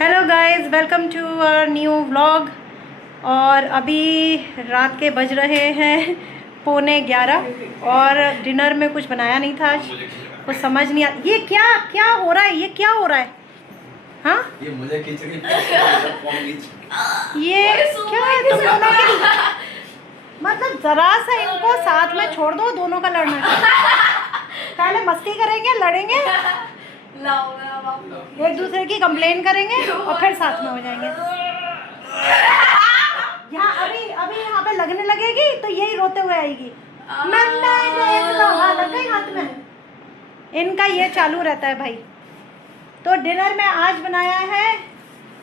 Hello guys, welcome to our new vlog. और अभी रात के बज रहे हैं 11:15 और डिनर में कुछ बनाया नहीं था आज। कुछ समझ नहीं आ ये क्या क्या हो रहा है, ये क्या हो रहा है? हाँ, ये मुझे खींच रही ये क्या है तुम दोनों के? मतलब जरा सा इनको साथ में छोड़ दो, दोनों का लड़ना है। पहले मस्ती करेंगे, लड़ेंगे, एक दूसरे की कंप्लेन करेंगे और फिर साथ में हो जाएंगे। यहाँ अभी अभी यहाँ पे लगने लगेगी तो यही रोते हुए आएगी, लग गई हाथ में। इनका ये चालू रहता है भाई। तो डिनर में आज बनाया है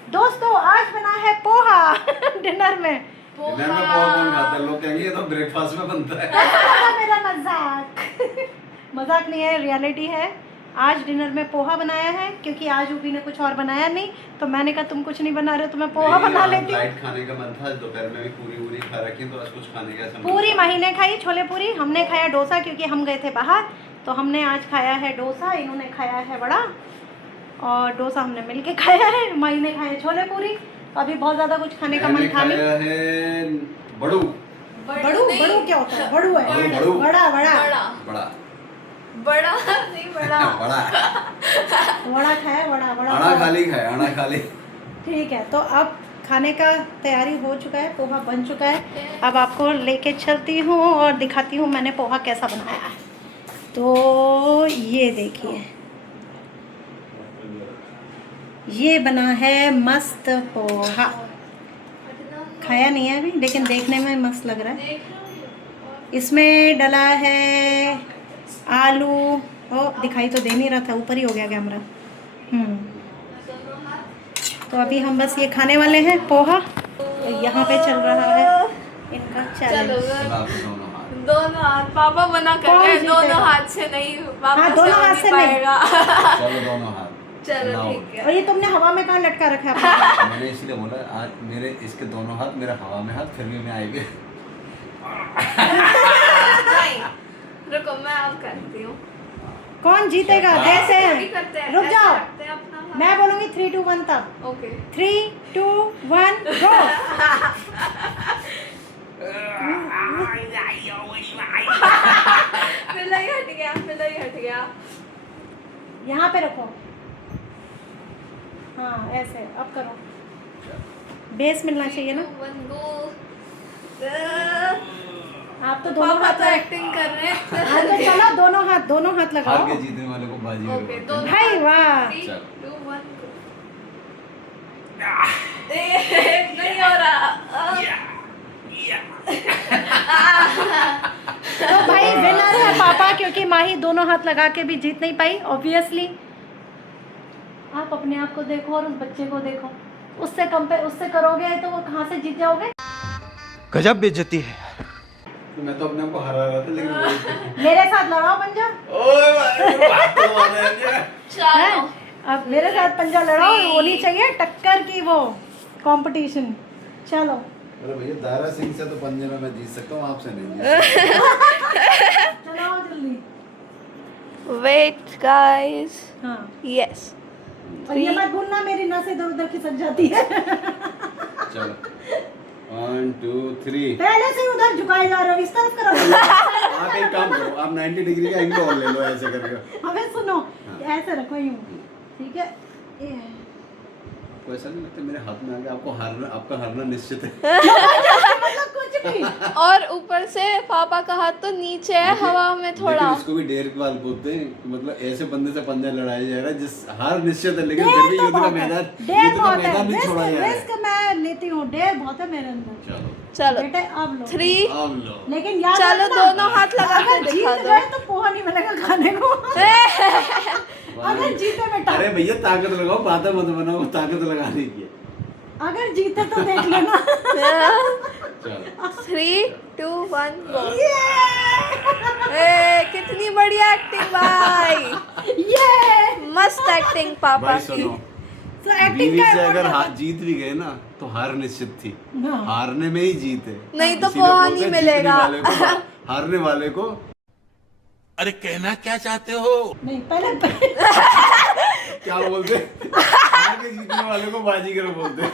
दोस्तों, आज बना है पोहा। डिनर में पोहा कौन खाता है? लोग कहेंगे ये तो ब्रेकफास्ट में बनता है। मेरा मजाक मजाक नहीं है, रियलिटी है। आज डिनर में पोहा बनाया है क्योंकि आज ऊपी ने कुछ और बनाया नहीं, तो मैंने कहा तुम कुछ नहीं बना रहे हो तो मैं पोहा बना लेती हूँ। लाइट खाने का मन था, दोपहर में भी पूरी खा रखी है, तो आज कुछ खाने का ऐसा पूरी महीने खाई छोले पूरी। हमने खाया डोसा क्योंकि हम गए थे बाहर, तो हमने आज खाया है डोसा, इन्होंने खाया है वड़ा, और डोसा हमने मिलके खाया है। महीने खाए छोले पूरी, तो अभी बहुत ज्यादा कुछ खाने का मन था नहीं। बड़ू बड़ू क्या होता है? बड़ू है, बड़ा बड़ा बड़ा नहीं, बड़ा वड़ा खाया, वड़ा खाली। ठीक है, तो अब खाने का तैयारी हो चुका है, पोहा बन चुका है। अब आपको लेके चलती हूँ और दिखाती हूँ मैंने पोहा कैसा बनाया है। तो ये देखिए, ये बना है मस्त पोहा। खाया नहीं है अभी, लेकिन देखने में मस्त लग रहा है। इसमें डला है आलू, ओ दिखाई तो दे नहीं रहा था, ऊपर ही हो गया कैमरा। तो अभी हम बस ये खाने वाले हैं पोहा। यहाँ पे चल रहा है इनका चैलेंज। दोनों हाथ पापा मना कर रहे हैं, दोनों हाथ से नहीं पापा। हाँ, दोनों हाथ से नहीं। चलो दोनों हाथ। चलो ठीक है। और ये तुमने हवा में कहाँ लटका रखा है? मैंने इसलिए बोला आज मेरे इसके दोनों हाथ, मेरा हवा में हाथ, फिर भी मैं आएगी। रुको मैं अब करती हूँ। कौन जीतेगा? कैसे? रुक जाओ, अपना मैं बोलूंगी 3, 2, 1 तब। ओके 3, 2, 1 गो। पिलाई हट गया। यहाँ पे रखो। हाँ ऐसे, अब करो। बेस मिलना चाहिए ना। आप तो दोनों पापा हाथ तो एक्टिंग कर रहे हैं। हाँ तो चलो, दोनों हाथ लगाओ। हार के जीतने वाले को बाजी। ओके, दोनों भाई वाह। 3, 2, 1 नहीं हो रहा। तो भाई विनर है पापा, क्योंकि माही दोनों हाथ लगा के भी जीत नहीं पाई ऑब्वियसली। आप अपने आप को देखो और उस बच्चे को देखो, उससे करोगे तो वो कहाँ से जीत जाओगे? गजब बेइज्जती है। मैं तो अपने आप को हरा रहा था, लेकिन मेरे साथ लड़ाओ पंजा। चलो अब मेरे साथ पंजा लड़ाओ, होनी चाहिए टक्कर की वो कंपटीशन। चलो अरे भैया, दारा सिंह से तो पंजे में मैं जीत सकता हूँ, आपसे नहीं जीत सकता। चलो जल्दी। Wait guys. हाँ यस। और ये मत भूलना मेरी नसें इधर उधर खिसक जाती है। चलो 1, 2, 3। पहले से ही उधर झुकाए जा रहे हो, इस तरफ करो। आप एक काम करो, आप 90 डिग्री का एंगल और ले लो ऐसे करके। हमें सुनो, ऐसे रखो यूं, ठीक है? आपको ऐसा नहीं लगता मेरे हाथ में आ गया? आपका हारना निश्चित है। मतलब कुछ भी। और ऊपर से पापा का हाथ तो नीचे है हवा में थोड़ा। लेकिन इसको भी डेर के बाद बोलते हैं, मतलब ऐसे बंदे से पंजा लड़ाया जाएगा जिस हार निश्चित है, लेकिन फिर भी युद्ध का मैदान नहीं छोड़ा जाएगा। रिस्क मैं लेती हूँ, डेर बहुत है मेरे अंदर। चलो बेटे अब लो। 3। अब लो। लेकिन याद चलो रखना, दोनों हाथ लगा के अगर दिखा जीत दो। गए तो पोहा नहीं मिलेगा खाने को। अगर जीते बेटा, अरे भैया ताकत लगाओ, बातें मत बनाओ, ताकत लगाने की है। अगर जीते तो देख लेना। चलो 3, 2, 1 गो। ए कितनी बढ़िया एक्टिंग भाई, ये मस्त एक्टिंग पापा भाई की। सुनो, तो एक्टिंग बीवी का से अगर जीत भी गए ना तो हार निश्चित थी। हाँ। हारने में ही जीत है। नहीं तो इसीलिए पोहा बोलते नहीं हैं, जीतने मिलेगा। वाले को, हारने वाले को। अरे कहना क्या चाहते हो? नहीं, पहले क्या बोलते? हार के जीतने वाले को बाजीगर बोलते हैं।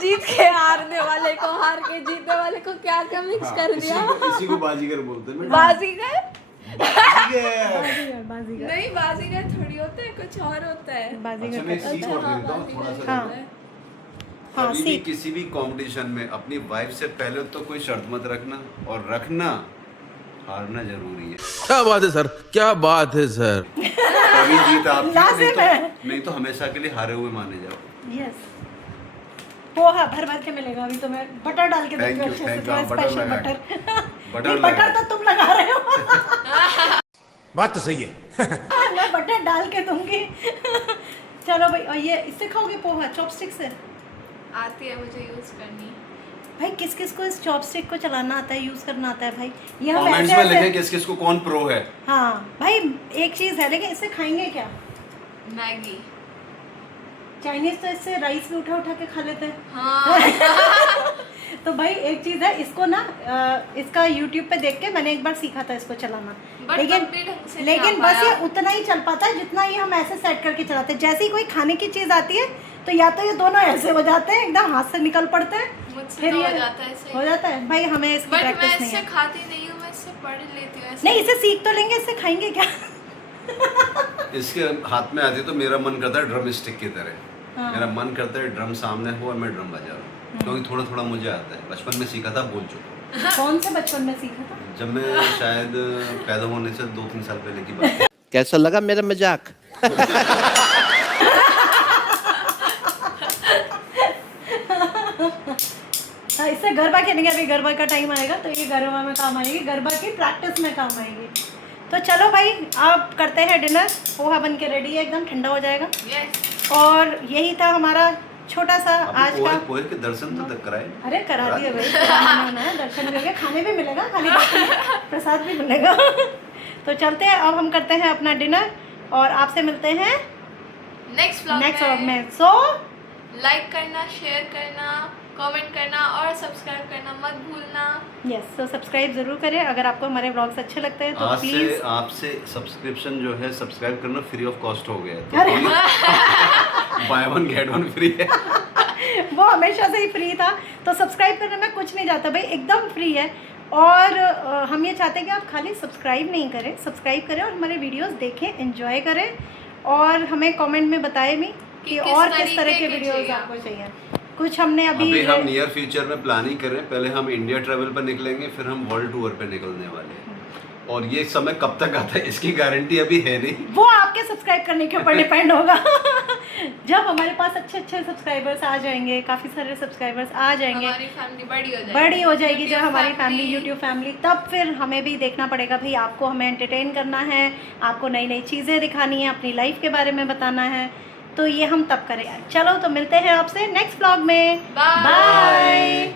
जीत के हारने वाले को, हार के जीतने वाले को क्या क्या मिक्स कर दिया। इसी को बाजीगर बोलते हैं। बाजीगर बाजीगर नहीं, बाजीगर थोड़ी होता है, कुछ और होता है। अच्छा बाजीगर मैं एक सीख और देता हूँ थोड़ा सा। हाँ। हाँ, कभी भी सीख। किसी भी कंपटीशन में अपनी वाइफ से पहले तो कोई शर्त मत रखना, और रखना हारना जरूरी है। क्या बात है सर, क्या बात है सर। कभी जीत आपकी, लाजिम है। नहीं तो हमेशा के लिए हारे हुए माने जाओ। यस, पोहा भर भर के मिलेगा अभी तो। मैं बटर डाल के Thank दूंगी you, अच्छे thank से, you, थोड़ा बटर स्पेशल लगा बटर। बटर नहीं, लगा। बटर तो तुम लगा रहे हो। बात तो सही है। मैं बटर डाल के दूंगी। चलो भाई, और ये इससे खाओगे पोहा चॉपस्टिक से? आती है मुझे यूज करनी। भाई किस किस को इस चॉपस्टिक को चलाना आता है, यूज करना आता है भाई? ये हम कमेंट्स ऐसे में ऐसे लिखें किस किस को कौन प्रो है। हाँ भाई, एक चीज है, लेकिन इससे खाएंगे क्या? मैगी। चाइनीज तो इससे राइस भी उठा उठा के खा लेते हैं। हाँ। तो भाई एक चीज है, इसको ना इसका YouTube पे देख के मैंने एक बार सीखा था इसको चलाना। But लेकिन तब भी ढंग से नहीं लेकिन आ बस ये पाया। उतना ही चल पाता है जितना ये हम ऐसे सेट करके चलाते हैं। जैसे ही कोई खाने की चीज आती है तो या तो ये दोनों ऐसे हो जाते हैं, एकदम हाथ से निकल पड़ते हैं, मुझसे फिर तो ये हो जाता है ऐसे। हो जाता है। भाई हमें इसकी बट मैं प्रैक्टिस नहीं इससे है। खाती नहीं हूँ, मैं इससे पढ़ लेती हूँ ऐसे। नहीं, इसे सीख तो लेंगे, इससे खाएंगे क्या? इसके हाथ में आती तो मेरा मन करता है ड्रम स्टिक की तरह। हाँ। मेरा मन करता है ड्रम सामने हो और मैं ड्रम बजाऊं, क्योंकि थोड़ा थोड़ा मुझे आता है। बचपन में सीखा था, बोल चुका हूं। कौन से बचपन में सीखा था? जब मैं शायद पैदा होने से 2-3 साल पहले की बात है। कैसा लगा मेरा मजाक? इससे गरबा खेलेंगे। अभी गरबा का टाइम आएगा तो ये गरबा में काम आएगी, गरबा की प्रैक्टिस में काम आएगी। तो चलो भाई, अब करते हैं डिनर। पोहा बन के रेडी है, एकदम ठंडा हो जाएगा। Yes। और यही था हमारा छोटा सा आज पोहे का। पोहे के दर्शन तो तक कराए। अरे करा दिए भाई, कराना है, दर्शन करके खाने भी मिलेगा, खाली प्रसाद भी मिलेगा। तो चलते हैं, अब हम करते हैं अपना डिनर और आपसे मिलते हैं नेक्स्ट नेक्स्ट व्लॉग व्लॉग में। में। सो लाइक करना, शेयर करना, कमेंट करना और सब्सक्राइब करना मत भूलना। यस, तो सब्सक्राइब जरूर करें अगर आपको हमारे व्लॉग्स अच्छे लगते हैं तो आज से प्लीज। आपसे सब्सक्रिप्शन जो है, सब्सक्राइब करना फ्री ऑफ कॉस्ट हो गया है। अरे तो बाय 1 गेट 1 फ्री है। वो हमेशा से ही फ्री था, तो सब्सक्राइब करने में कुछ नहीं जाता भाई, एकदम फ्री है। और हम ये चाहते हैं कि आप खाली सब्सक्राइब नहीं करें, सब्सक्राइब करें और हमारे वीडियोस देखें, एंजॉय करें, और हमें कमेंट में बताएं भी कि किस और किस तरह तरीके के के वीडियोस चाहिए आपको चाहिए। कुछ हमने अभी हम नियर फ्यूचर में प्लानिंग कर रहे हैं। पहले हम इंडिया ट्रैवल पर निकलेंगे, फिर हम वर्ल्ड टूर पे निकलने वाले हैं। और ये समय कब तक आता है इसकी गारंटी अभी है नहीं। वो आपके सब्सक्राइब करने के ऊपर डिपेंड होगा। जब हमारे पास अच्छे अच्छे सब्सक्राइबर्स आ जाएंगे, काफ़ी सारे सब्सक्राइबर्स आ जाएंगे, हमारी फैमिली बड़ी हो जाएगी जब YouTube हमारी फैमिली, family। यूट्यूब फैमिली, तब फिर हमें भी देखना पड़ेगा भाई, आपको हमें एंटरटेन करना है, आपको नई नई चीज़ें दिखानी है, अपनी लाइफ के बारे में बताना है। तो ये हम तब करें। चलो, तो मिलते हैं आपसे नेक्स्ट व्लॉग में। Bye। बाय।